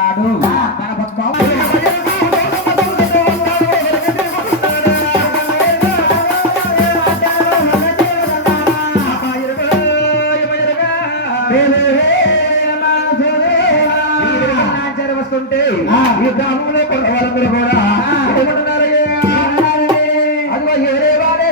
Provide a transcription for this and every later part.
నాడు గణపతి బాబు వస్తుంటే ఈ గ్రామంలో కొంత వాళ్ళందరూ కూడా అదిగో ఎవరే వాడే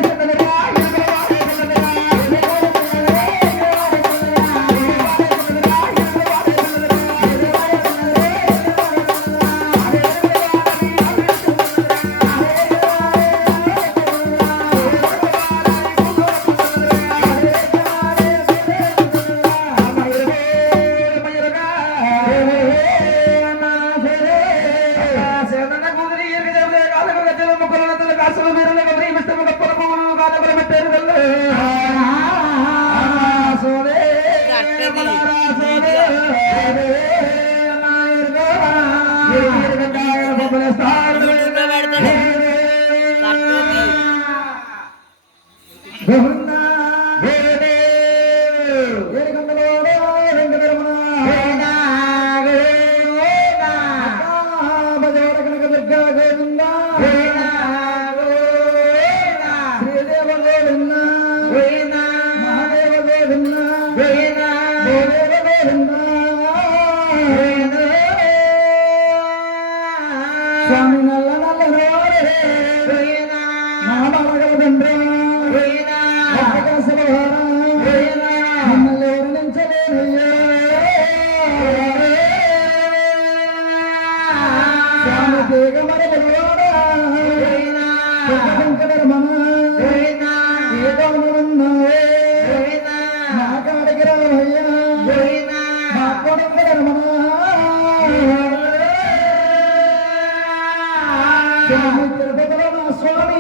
స్వామి నల్ల నల్ల స్వామి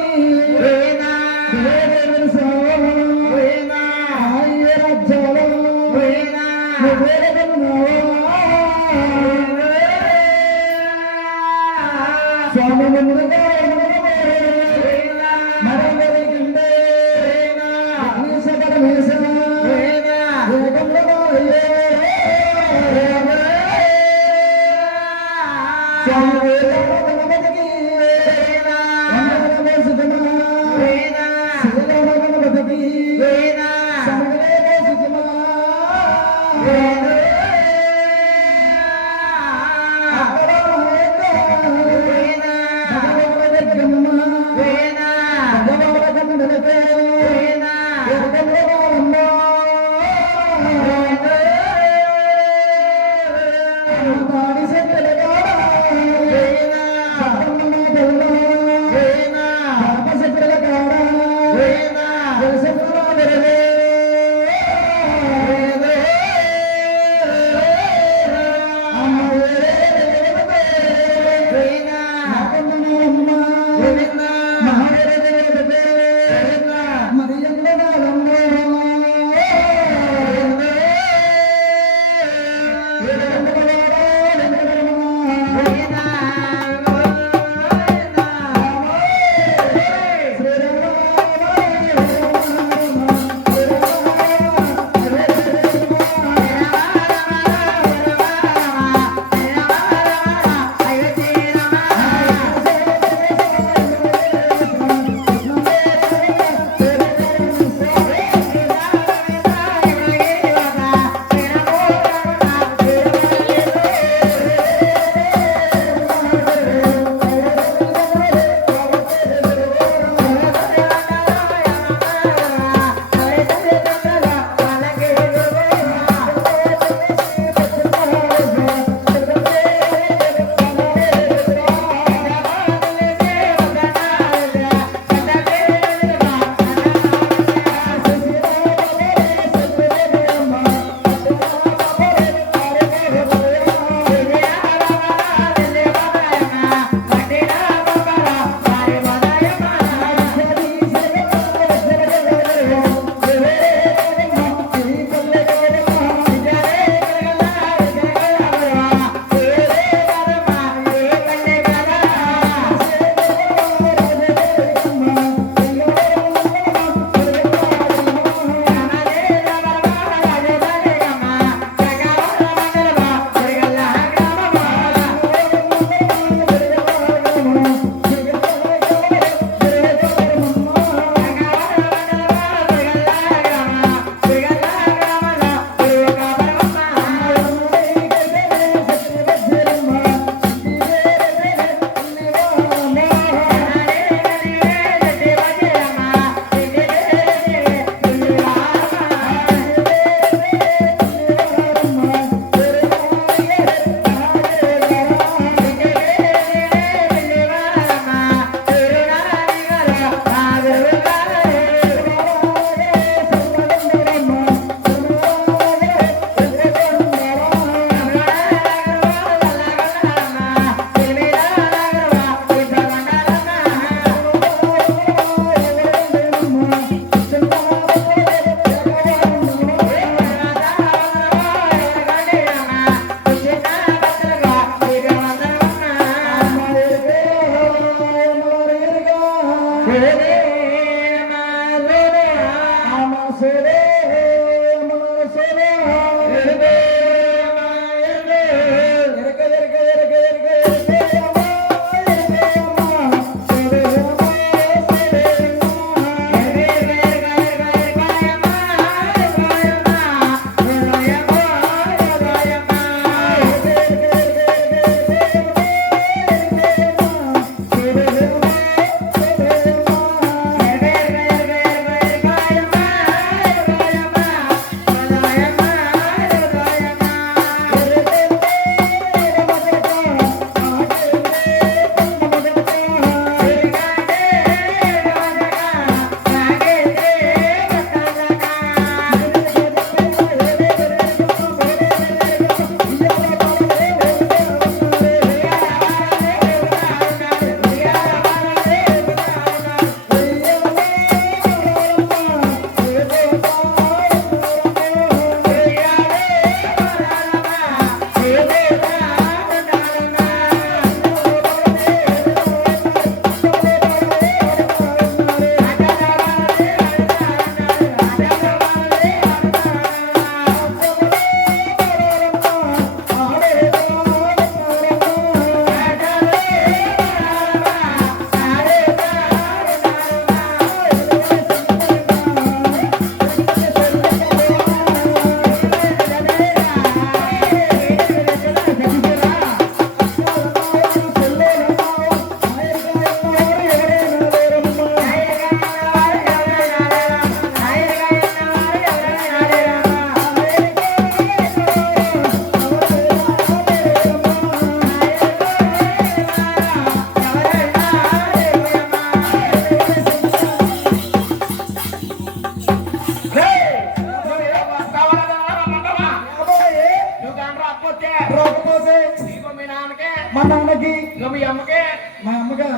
మా నాన్నకి మీ అమ్మకే మా అమ్మగా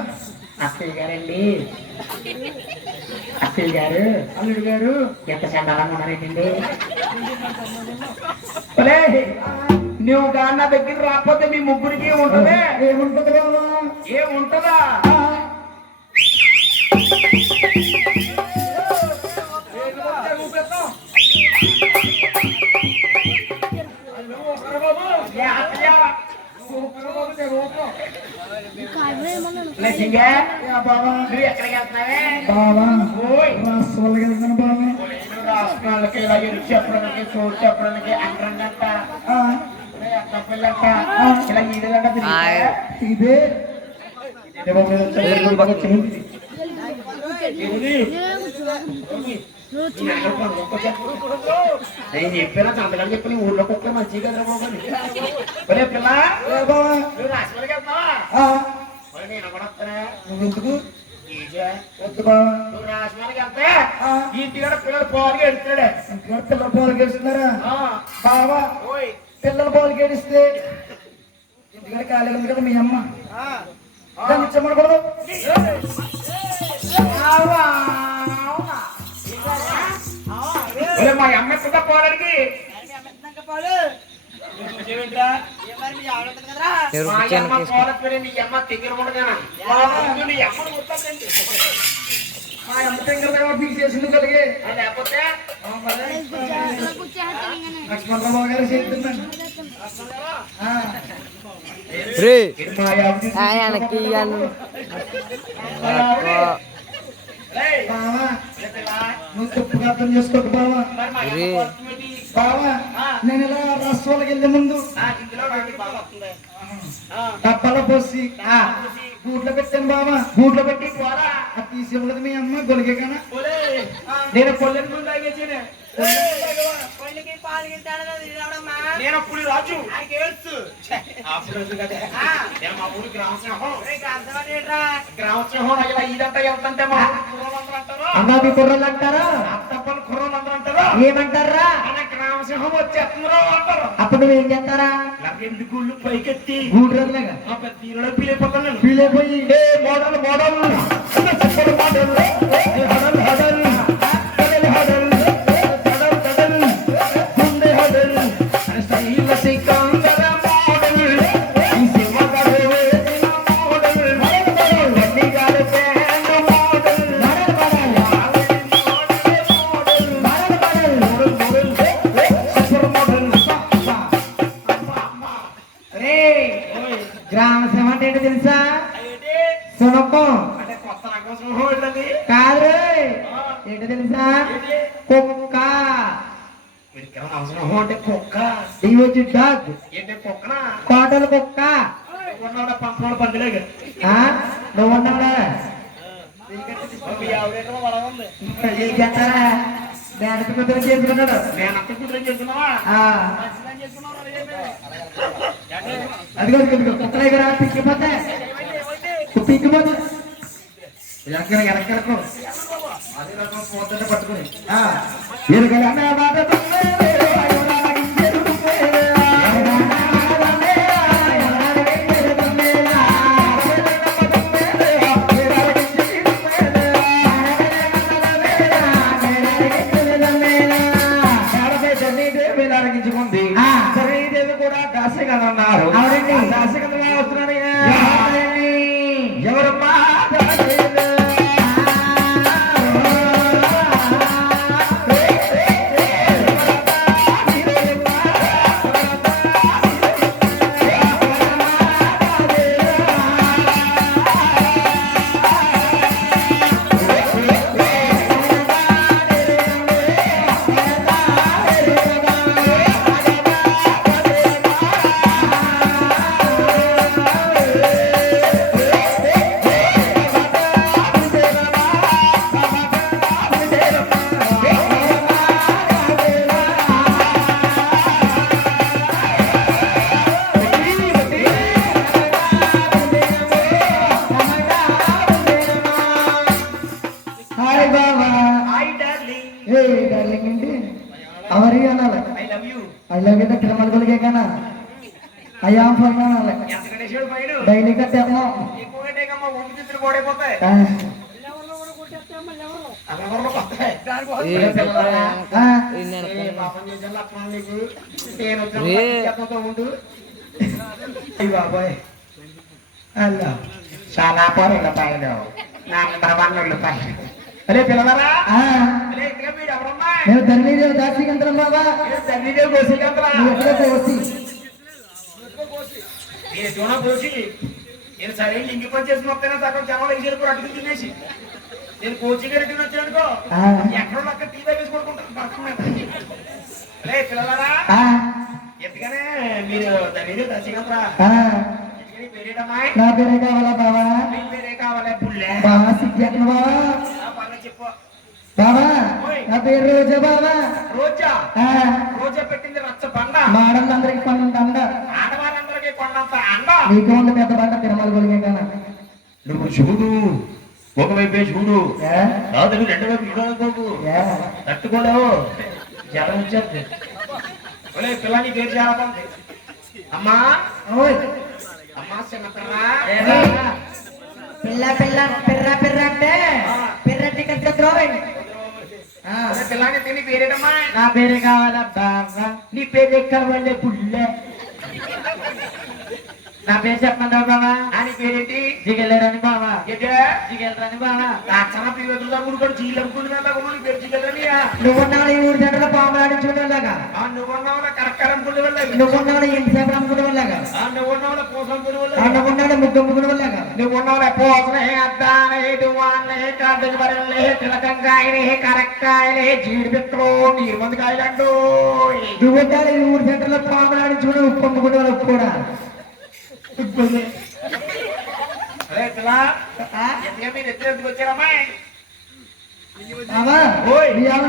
అత్తయ్య గారండి అత్తయ్య గారు అల్లుడు గారు ఎంత చండాలంగా ఉన్నారేంటండి నువ్వు కానీ నా దగ్గర రాకపోతే మీ ముగ్గురికి ఉంటదే ఏముంటది బాబా ఏముంటదా నువ్వు ఎక్కడికి వెళ్తున్నావే బాబా ఓయ్ రాష్ట్రాలకు వెళ్తాను బాబా రాష్ట్రాలకి ఇలా ఎరుపు చెప్పడానికి చోటు చెప్పడానికి అంటరంగంట అక్కపిల్లంట ఇలా ఈదులంట ఇదే నేను చెప్పినా సంతకాలు చెప్పి ఊళ్ళో కుక్క మంచిగా కదరా బాబు ఒరే పిల్ల నువ్వు రాష్ట్రాలకి వెళ్తావా నేను కూడా వస్తానా నువ్వెందుకు వద్దు నువ్వు బాబా రాష్ట్రానికి వెళ్తే ఇంటికాడ పిల్లలు పాలుగా ఎడుతాడే పిల్లల పాలు గెలుస్తున్నారా బాబా ఓయ్ పిల్లల పాలు గెలిస్తే ఇంటికాడ ఖాళీ ఉంది కదా మీ అమ్మ దాన్ని ఇచ్చమనకూడదు మా అమ్మ ఎక్కడ పోలడికి మా అమ్మ తింగర తీసేసింది కలిగే లేకపోతే లక్ష్మణరావు గారు చేస్తున్నాను బావా నువ్వు తప్పుగా అర్థం చేసుకోక బావా బావా నేను ఇలా రాష్ట్రాలకు వెళ్ళే ముందు డబ్బాలో పోసి గూట్లో పెట్టాను బావా గూట్లో పెట్టి అది తీసి ఇవ్వలేదు మీ అమ్మ గొలిగే కన్నా నేను పొల్లెని ముందు తాగేసాను నేను అప్పుడు రాజు అప్పుడు కదా మా ఊరు గ్రామసింహం ఇలా ఇదంతా వెళ్తుంటే మా అన్నది కుర్రలు అంటారా అత్తప్పలు కుర్రలు అందరూ అంటారు ఏమంటారా గ్రామసింహం వచ్చేస్తున్నారో అంటారు అప్పుడు నువ్వేం చేస్తారా ఎందుకు గుళ్ళు పైకెత్తి గూడు రోజులుగా తీరులో పీలైపోతాను ఫీలైపోయి మోడల్ మోడల్ మోడల్ హడల్ హడల్ గ్రామ సేవ అంటే ఏంటో తెలుసా సునకం కాదు ఏంటో తెలుసా కుక్క అంటే కుక్క వచ్చి డాగ్ ఏంటి కుక్కనా కోటల కుక్క పంపడం పందిలేగా నువ్వు ఉన్నావురా ఏం చేస్తారా మేనత కుదురు చేసుకున్నాడు నేను అక్కడ కుదిరి చేస్తున్నావా అదిగో కుక్కల దగ్గర పిక్కిపోతే పిక్కిపోతే వెనక్కి అదే రకం పోతుంటే పట్టుకుని వేలారగించుకుంది సరైనది కూడా దాసగన్ అన్నారు దాసగన్ వస్తున్నాడు ఎవరమ్మా అయ్యా ఫైనాలి ఎంత కట్టేసాడు పైన డైలీ కట్టేస్తున్నాం ఎక్కువ కట్టేకమ్మా ఒంటి తిత్తులు పోడైపోతాయి ఎవరిలో వస్తాయి పాపం చేసాను లక్షణం నీకు నేను వచ్చాతో ఉండు బాబాయ్ అలా చాలా పొరపాయలు నంబర్ 1 ఉల్లిపాయలు అరే పిల్లవారా అరే ఇక్కడ మీరు ఎవరమ్మా నేను ధర్మీదేవి దాసికంతరం బాబా ధర్మీదేవి కోసికంతరా ఎప్పుడో కోసి నేను జోన కోసి నేను సరే లింగి పని చేసి మొత్తం సగం జనంలో వేసేపు అట్టుకుని తినేసి నేను కోచింగ్ రిటర్న్ వచ్చానుకో ఎక్కడో అక్కడ టీ వేసి కొడుకుంటాను అరే పిల్లవారా ఎందుకనే మీరు ధర్మీదేవి దాసికంతరా నా పేరే కావాలా బాబా పేరే కావాలా పుల్లే బాబా సిగ్గెట్ల బాబా చెప్పు బాబా నా పేరు రోజా బాబా రోజా రోజా పెట్టింది రచ్చ బండ మాడలందరికి కొండంత అండ ఆడవాళ్ళందరికీ కొండంత అండ నీకు ఉంది పెద్ద బండ తిరుమల గొలిగే కానా నువ్వు చూడు ఒకవైపే చూడు కాదు రెండు వైపు చూడకు తట్టుకోలేవు జ్వరం వచ్చేది పిల్లని పేరు చాలా బాగుంది అమ్మా అమ్మా చిన్నపిల్ల పిల్ల పిల్ల పిర్ర పిర్ర అంటే పిర్ర టికెట్ ద్రోవండి పిల్లని తిని పేరేటమ్మా నా పేరే కావాలా బాబా నీ పేరే కావాలే పుల్లే నా పేరు చెప్పండి బాబా అని పేరేంటి జిగెళ్ళరని బాబా జిగెళ్ళరని బాబా అచ్చన పిల్లలు కూడా జీలనుకుంటు పేరు జిగెళ్ళని నువ్వున్నాడు ఈ ఊరి దగ్గర పాములు ఆడించుకునేలాగా నువ్వున్నావు కరెక్ట్ అనుకుంటు వెళ్ళాలి నువ్వున్నాడు ఎంతసేపు అమ్ముకునే వాళ్ళగా నువ్వున్నావు కోసం నువ్వున్నాడు ముగ్గు అమ్ముకునే వాళ్ళగా నువ్వున్నావు పోసలే అద్దాలే దువ్వాలే కాదు బరలే తిలకంకాయలే కరెక్కాయలే జీడిపిత్తలు నీరు మంది కాయలండు నువ్వున్నాడు ఈ ఊరి దగ్గర పాములు ఆడించుకుని ఉప్పు అమ్ముకునే వాళ్ళు ఉప్పు కూడా అరే పిల్ల మీరు ఎత్తుకు వచ్చారమ్మా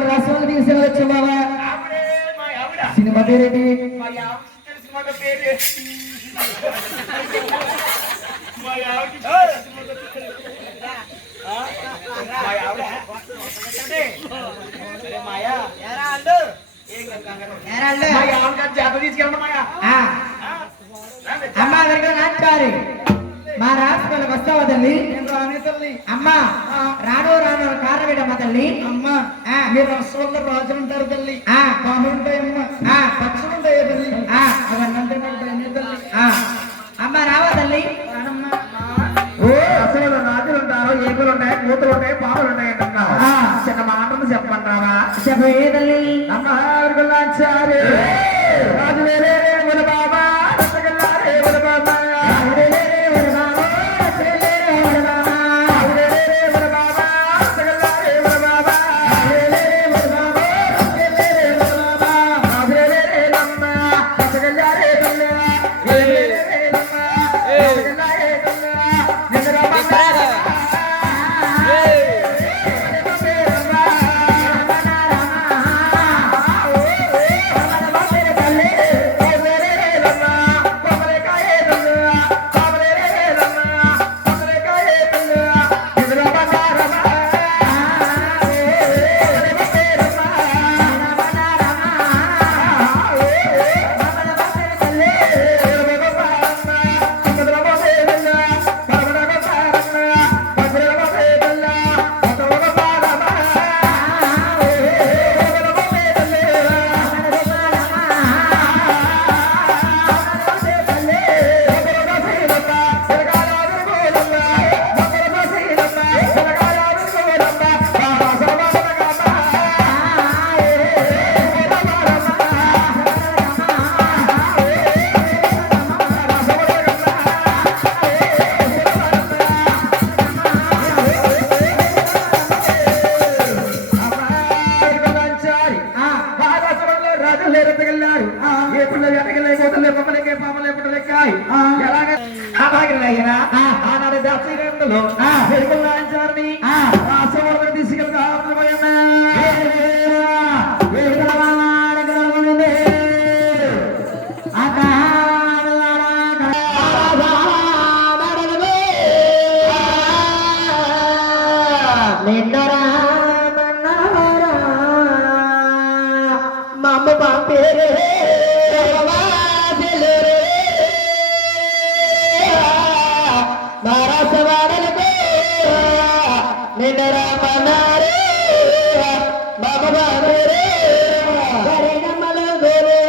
రాష్ట్రాలు తీసుకుని వచ్చా బాబా సినిమా పేరేంటి సినిమా పేరు జాత తీసుకెళ్ళండి మాయా అమ్మ దగ్గర నాటారు మా రాష్ట్రాలకు వస్తావా తల్లి అమ్మ రాను రాను కారణం ఏంటమ్మా తల్లి అమ్మ మీరు రాష్ట్రంలో రాజులు ఉంటారు తల్లి పాములు ఉంటాయమ్మా పక్షులు ఉంటాయి తల్లి అవన్నీ తల్లి అమ్మ రావా తల్లి అసలు రాజులు ఉంటారు ఏకులు ఉంటాయి కూతులు ఉంటాయి పాములు ఉంటాయి అంటున్నావు చిన్న మాటలు చెప్పండి రావా చెప్పే తల్లి అమ్మ రాజు వేరే బాబా బాబా పేరే మారాసవాడలకు నిన్న రామనారే బాబా రే గరినమ్మలు గోరే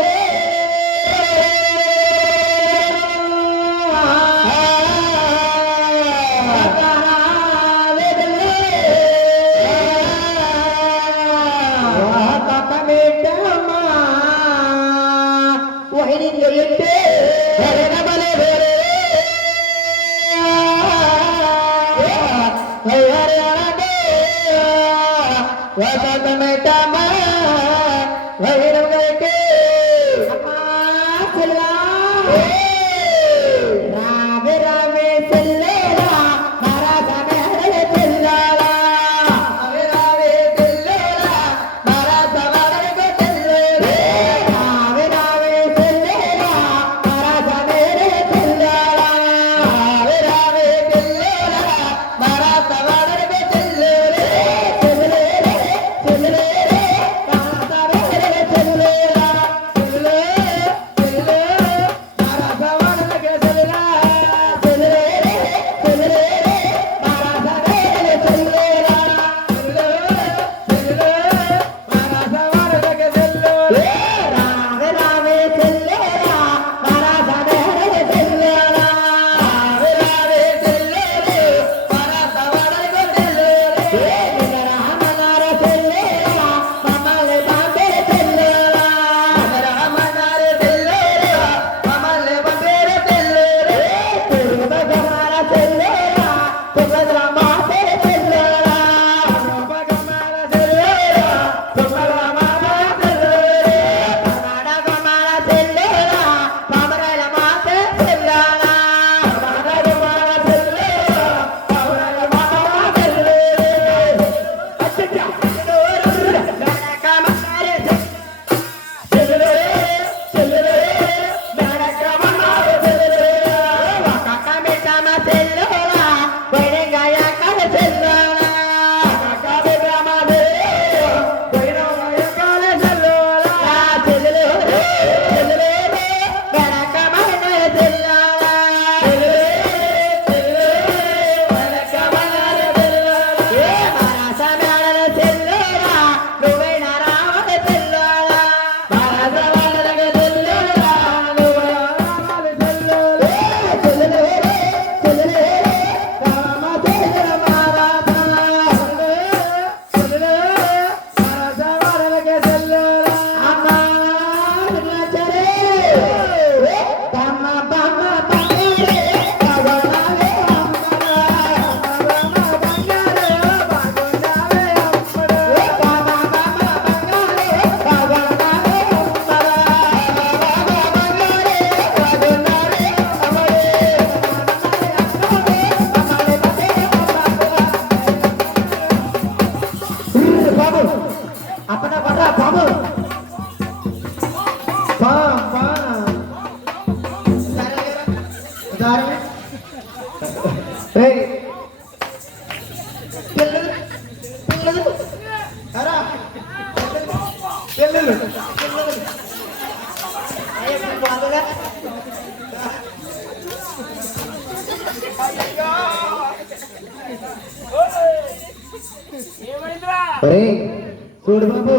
చూడు బాబు,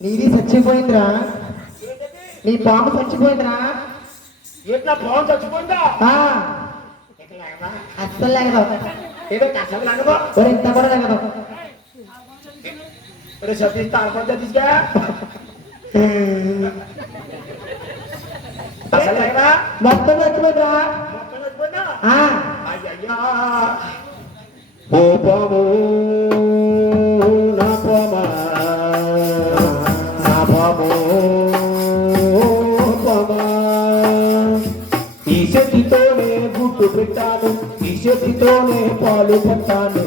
నీది చచ్చిపోయిందిరా, నీ పాము చచ్చిపోయిందిరా. ఏంటి నా పాము చచ్చిపోయిందా? అస్సలు లేకదా, ఏదో అసలు అనుకో ఇంత కూడా లేకదా. సతీష్ తారపడి తీసుకా అసలు లేకదా, మొత్తం చచ్చిపోయిందిరా. మొత్తం చచ్చిపోయిందా? అయ్యా ఓ పాము నా పామా, నా పాము పామా, ఈ చేతితోనే గుడ్డు పెట్టాను, ఈ చేతితోనే పాలు పట్టాను,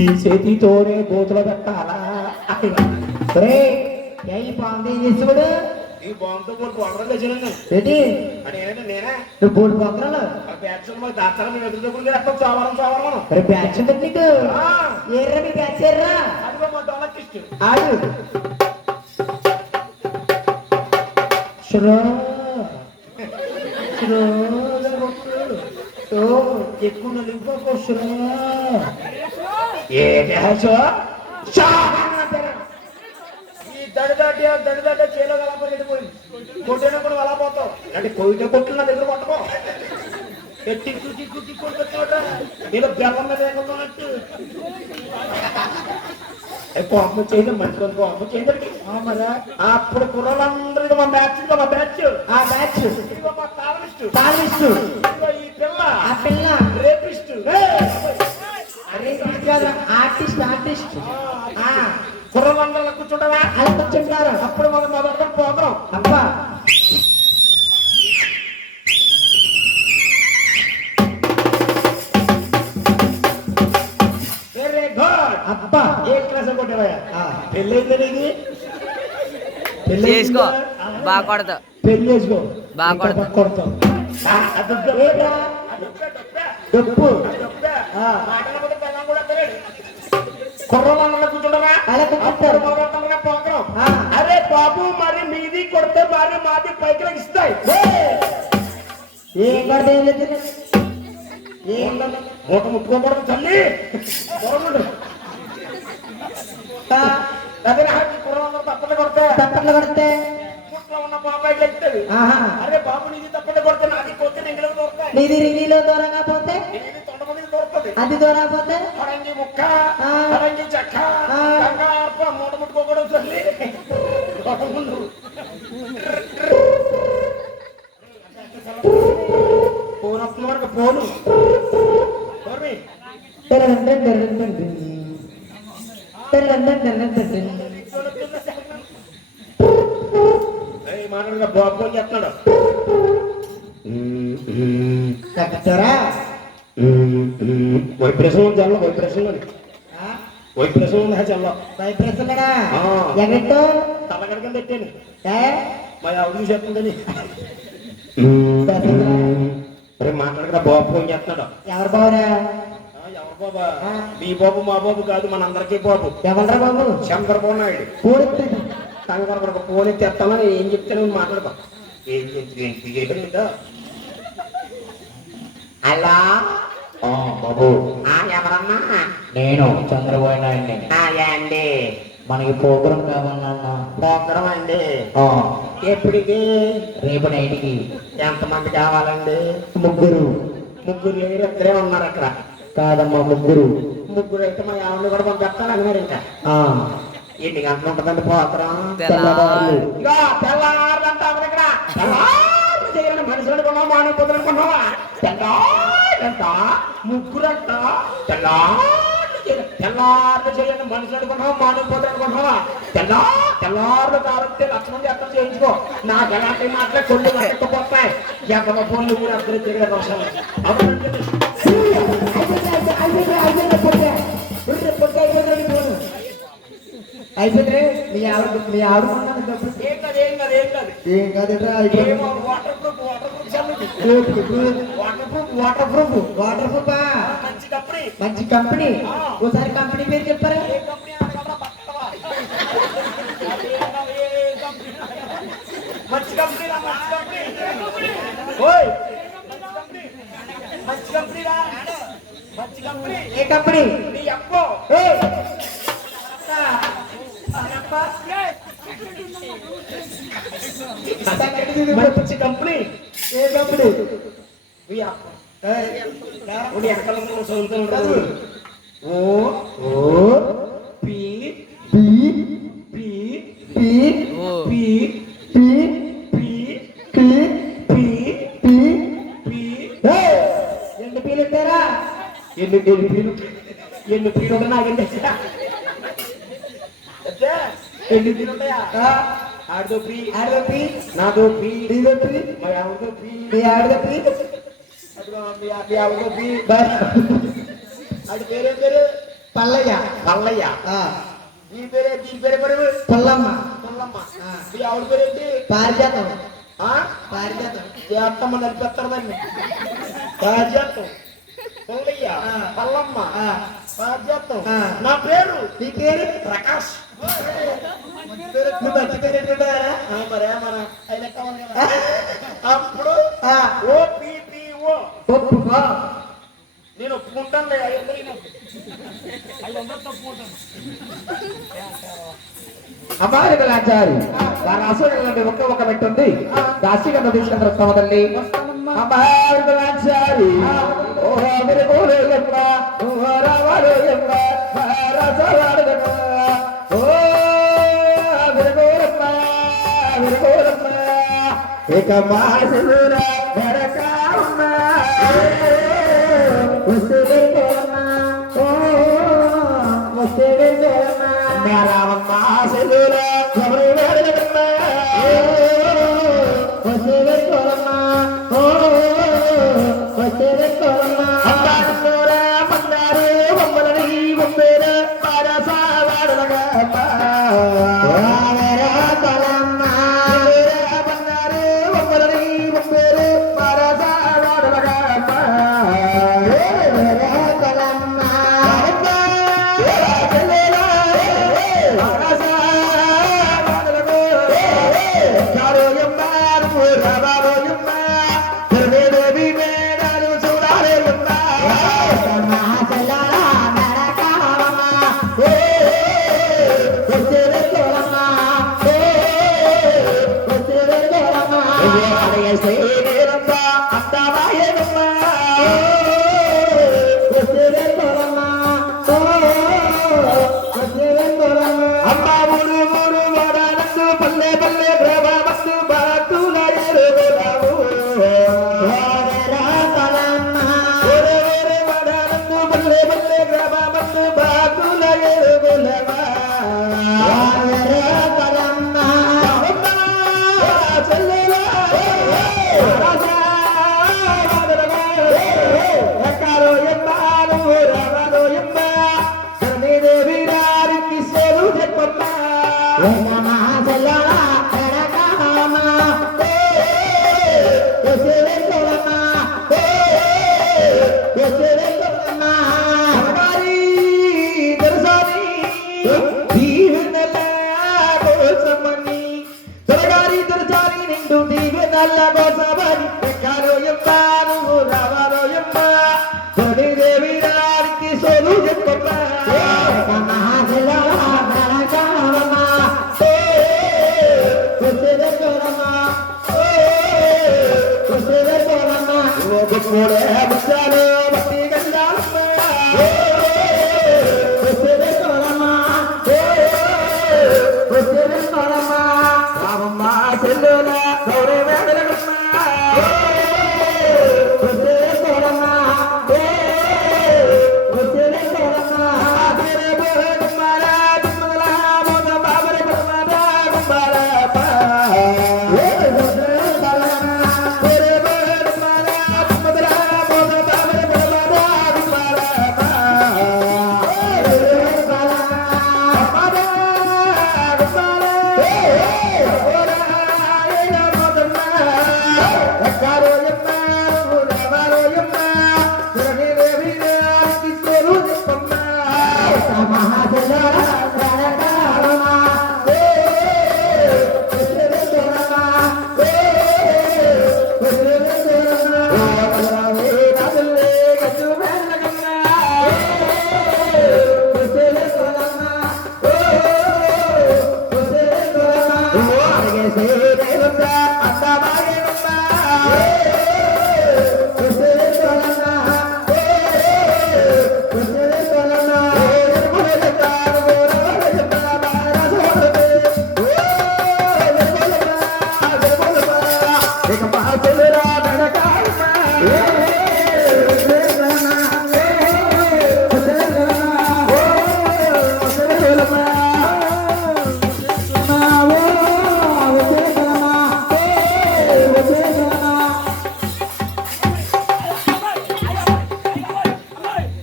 ఈ చేతితోనే కోతులు పెట్టాలా. ఈ పాము ఏం చేసేవాడు? ఈ బాంబుతో పోటీ పోకరం తెచ్చాను ఏంటి అంటే ఏంటంటే నేనే నువ్వు పోటీ పోకరాలు బ్యాచ్ దాచాల మేము ఎదురు దగ్గరికి రక్తం చావరం చావరం బ్యాచ్ ఉంటుంది నీకు. ఏర్రా మీ బ్యాచ్ ఏర్రా, అదిగో మా డొలకిస్ట్ ఆడు శ్రో శ్రో ఎక్కువ నలిగిపోకొస్తున్నా ఈ దడిదాట చేలో కలప వెళ్ళిపోయింది కొట్టినప్పుడు అలా పోతావు అంటే కొయ్య కొట్లు నా దగ్గర కొట్టకో టిక్కు టిక్కు టిక్కు కొట్టాడ నేను బెల్లం మీద ఎగలన్నట్టు కోపం చేయడం మంచి కోపం చేయడానికి అప్పుడు కుర్రలందరూ మా బ్యాచ్ ఆ బ్యాచ్ మా తాళిస్టు ఈ పిల్ల ఆ పిల్ల రేపిస్ట్ ఆర్టిస్ట్ కుర్రలందరూ కూర్చుంటారా అలా కూర్చుంటారు అప్పుడు మనం మొదలు ప్రోగ్రాం అబ్బా అబ్బా ఏ క్లాస్ కొట్టేవా పెళ్ళైంది చేసుకో బాగా కొడతా పెళ్లి చేసుకో బాగా కొడతాం డప్పు కుర్రలందరూ కూర్చుంటారా అలా ప్రోగ్రాం అరే బాబు మరి మీది కొడితే మరి మాది పైకి ఇస్తాయి ఏం కొడితే మూట ముట్టుకోకూడదు తల్లి తప్పట్లు కొడితే ముట్లో ఉన్న బాబాయ్ ఎక్కుతుంది అరే బాబు నీది తప్పట్లు కొడితే నాది కొడితే నింగిలో దొరుకుతాయి నీది రివీలో దూరంగా పోతే తొండమంది దొరుకుతుంది అది దూరకపోతే అడంగి ముక్క అడంగి చెక్క మూట ముట్టుకోకూడదు తల్లి ఫోన్ వస్తున్న వరకు ఫోను మాట్లాడుగా బాబు ఫోన్ చేస్తున్నాడు వైబ్రేషన్ చల్ల వైబ్రేషన్ ఉందా చల్ల వైబ్రేషన్ ఎగట్టో తలగడకని పెట్టాను మరి అవును చెప్తుందని అరే మాట్లాడగా బాబు ఫోన్ చేస్తున్నాడు ఎవరు బాబురా ఎవరు బాబా మీ బాబు మా బాబు కాదు మన అందరికీ బాబు ఎవరా బాబు చంద్రబాబు నాయుడు కంగారు ఫోన్ ఎత్తేస్తాను ఏం చెప్తాను మాట్లాడతా ఏం అలా బాబు ఎవరన్నా నేను చంద్రబాబు నాయుడు అండి మనకి ప్రోగ్రాం కావాలన్నా ప్రోగ్రాం అండి ఎప్పటికి రేపు నైట్కి ఎంతమంది కావాలండి ముగ్గురు లేరు ఇద్దరే ఉన్నారు అక్కడ కాదమ్మా ముగ్గురు అయితే మా ఆవిడ కూడా పంపిస్తాను అన్నారు ఇంకా ఎన్ని గంటలు ఉంటుందండి ప్రోగ్రాం తెల్లారంతా ఇక్కడ చేయాలని మనుషులు అనుకున్నావా మానవ పొద్దులు అనుకున్నావా ముగ్గురంట తెల్లారు చేయండి మనుషులు అనుకున్నావా మానవ పొద్దులు అనుకున్నావా తెల్లారు కాబట్టి లక్షణం ఎక్కడ చేయించుకో నాకు ఎలాంటి మాటలే కొన్ని ఎక్కకపోతాయి ఎక్కడ ఫోన్లు కూడా అద్దరు తిరిగే దోషాలు అయిపోతే మీ ఆవిడ ఏం కాదు వాటర్ ప్రూఫ్ మంచి కంపెనీ ఓసారి కంపెనీ పేరు చెప్పారా మంచి కంపెనీ ఏ కంపెనీ మంచి కంపెనీ ఏ కంపెనీ ఎన్ని పీలు ఉంటారా ఎన్ని పీలు ఉంటా నాకంటే ఎన్ని పీలు ఉంటాయా ఆడదో పీ నాదో పీ నీదో పీ మరి ఆవిడదో పీ మీ ఆవిడదో పీ మీ ఆవిడదో పీ ఆడి పేరే పేరు పల్లయ్య దీని పేరే మరి పుల్లమ్మ మీ ఆవిడ పేరేంటి పారిజాతం అత్తమ్మ నడిపెత్తారు దాన్ని పారిజాతం పుల్లయ్య పల్లమ్మ పారిజాతం నా పేరు నీ పేరు ప్రకాష్ అప్పుడు ఓ అబ్బా నేను ఒప్పుకుంటాను 500 ఒప్పుకుంటాను. అమ్మాయిలాచారి దాని అసలు ఒక్క పెట్టుంది దాసిగా తీసుకుని వస్తాము తల్లి అమ్మాయిలాచారి ఓహో మీరు కోరేయమ్మ ఓహో రావాలేయమ్మ రాజవాడమ్మ ఓ విరగోరమ్మ విరగోరమ్మ ఇక మాసుల నరకామ్మ వస్తులే కోరమ్మ ఓ వస్తులే కోరమ్మ రామమ్మ సెల్లుల కొబ్బరి వేడమ్మ వస్తులే కోరమ్మ ఓ వస్తులే కోరమ్మ అమ్మాడుల మన్నారే బొమ్మలని బొమ్మేల పారసావాడలగమ్మ వావరా కలమ్మ మన్నారే బొమ్మలని బొమ్మేల పారసావాడలగమ్మ వావరా కలమ్మ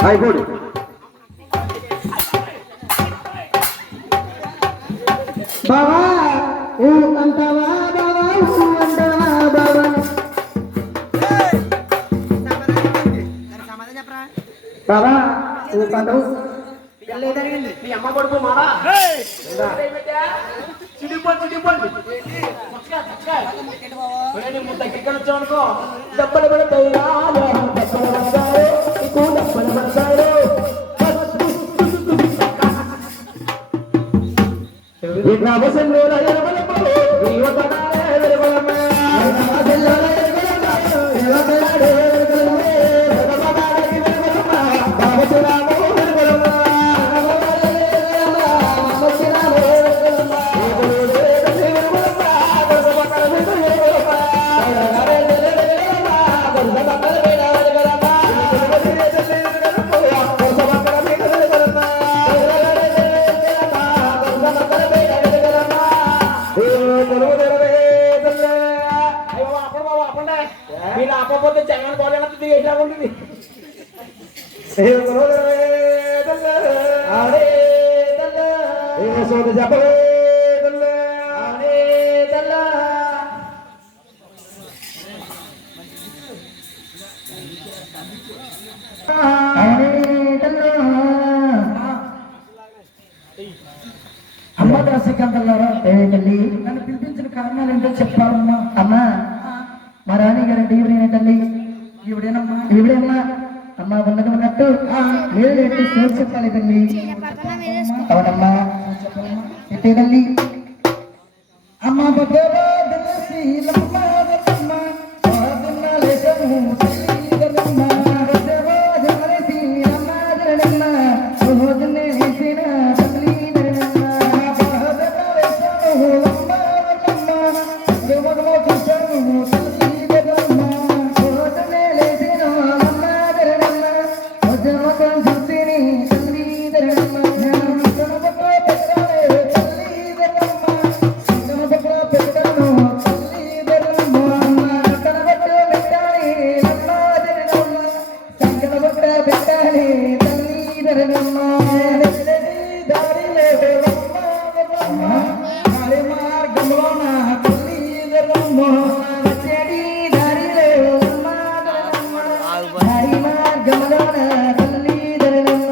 అయిపోడు బావా ఊ అంటావా బావా ఊ అంటావా బావా బావా ఊ అంటావు నీ అమ్మ కొడుకు మారా చిడిపోండి ముద్ద ఇక్కడ వచ్చావు అనుకో డబ్బులు పెడతాయి బాబు సెల్లూర ఎరుగలమ్మ యువతనాలే వెలుగులమ్మ బాబు సురాము వెలుగులమ్మ మీరు ఆపకపోతే జగన్ పోలేనంత ఎట్లా ఉంటుంది చెప్పలే అమ్మ దాసికంతలారా తల్లి నన్ను పిలిపించిన కారణాలు ఏంటో చెప్పాలమ్మా అమ్మా మా రాణి గారి ఈవిడే తల్లి ఈవిడేమ్మా అమ్మ ఉన్నట్టు ఏడు సోర్ చెప్పాలి తల్లి అవునమ్మా ఎట్టే తల్లి అమ్మ బొబ్బేవా దినసి లమ్మ దమ్మ వాదన్న లేసము తల్లి దమ్మ బొబ్బేవా దినసి లమ్మ దమ్మ ఓదన్నే లేసిన తల్లి దమ్మ వాదన్న లేసము లమ్మ దమ్మ దేవగలో చూసాము తల్లి దమ్మ ఓదన్నే లేసిన లమ్మ దమ్మ ఓజమకం చూసిని తల్లి దమ్మ కనబొక్క పెట్టాలే తల్లి దమ్మ కనబొక్క పెట్టాను తల్లి దమ్మ కనబొక్క పెట్టాలి లమ్మ దమ్మ కనబొక్క పెట్టాలి తల్లి దమ్మ దారిలే లమ్మ దమ్మ కాలి మార్గంలోన తల్లి దమ్మ చెడి దారిలే లమ్మ దమ్మ దారి మార్గంలోన తల్లి దమ్మ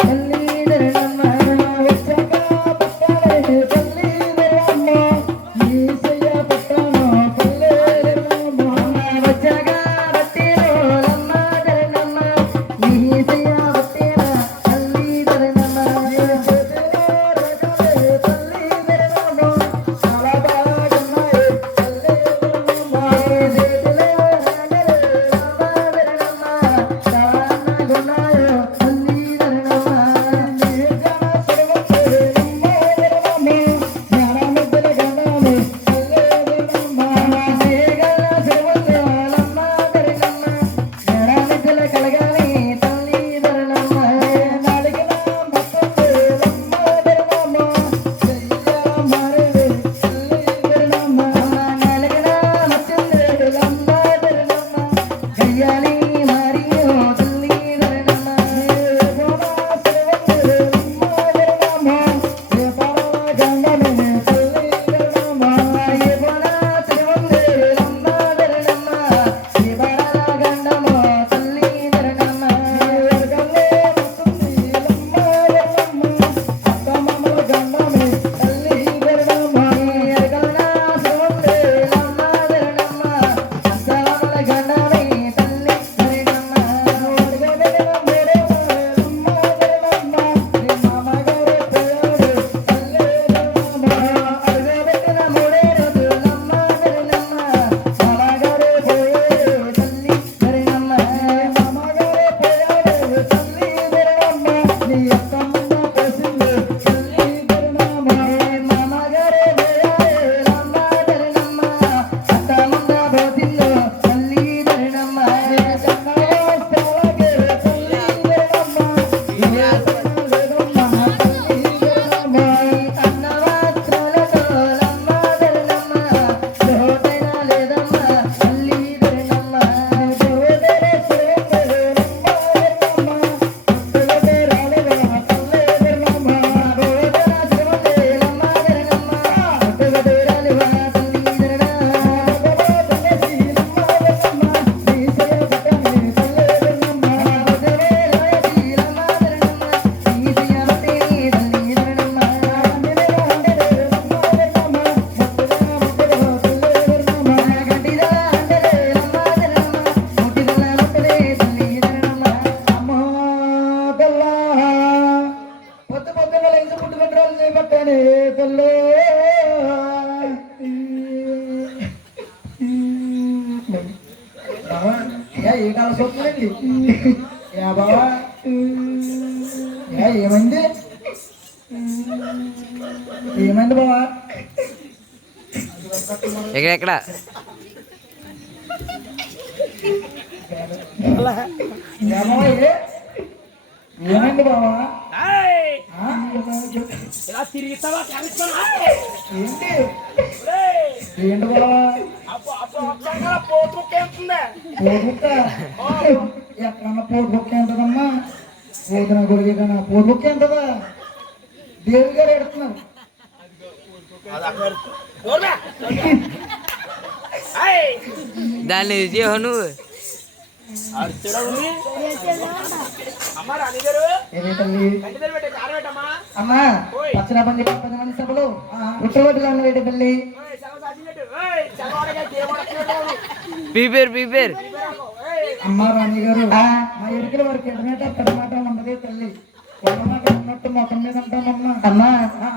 తల్లి పట్టానే తల్లి బావా ఏ కాల చూస్తున్నారండి యా బావా ఏమైంది ఏమైంది బావా ఎక్కడ ఏమైంది బావా ఇలా తిరిగిస్తావా ఏంటి ఏంటి బావా పోతుకేస్తుంది పోటుక్క ఎక్కడన్నా పోటుక్క ఎంతదమ్మా పోతున్న గుడికి కన్నా పోటుక్క ఎంతదా దేవి గారు ఎడుతున్నారు దాన్ని ఇది చేయవు నువ్వు అమ్మా రాణి గారు ఏమి తల్లి కంటి దగ్గర పెట్టే కారు పెట్టమ్మా అమ్మా పచ్చన పంది 10 మంది సభలు ఉత్తరవటిలో ఉన్న వేటి తల్లి పీపేరు అమ్మా రాణి గారు మా ఎడికల వరకు ఎడమేట పెడమాట ఉన్నది తల్లి కొన్నమాట ఉన్నట్టు మొఖం మీద అంటామమ్మా అమ్మా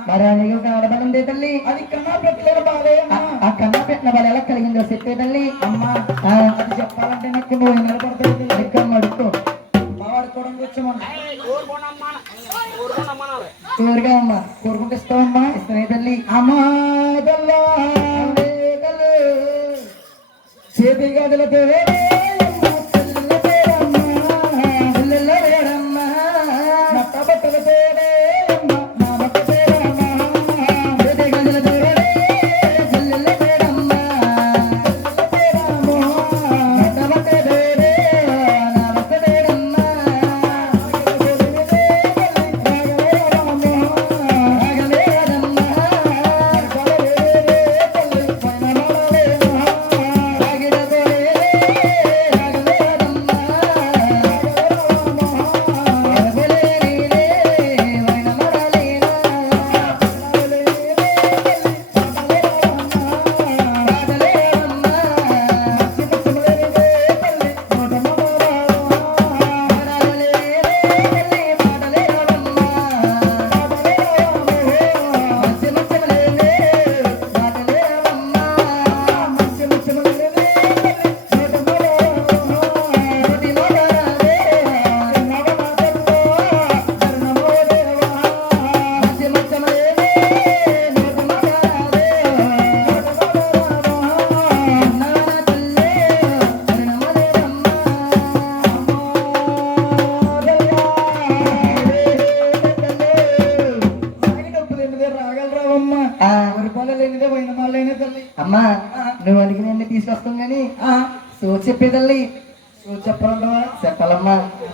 మా రాణి గారికి ఆడబలం దే తల్లి అది కన్నా పెట్టలేరు బాలే ఆ కన్నా పెట్టిన బల ఎలా కలిగిందో చెప్పే తల్లి అమ్మా అది చెప్పాలంటే నాకు నువ్వు నిలబడతావు ఎక్కడ అడుక్కో బావాడుకోవడం వచ్చామన్నా కోరిగా అమ్మా కోరుకుంటే ఇస్తావమ్మా ఇస్తానే తల్లి అమ్మా చేతి గదులతో అమ్మా నువ్వు అడిగిన తీసుకొస్తాం గాని సో చెప్పేదల్లి సో చెప్పాలంటవా చెప్పాలమ్మా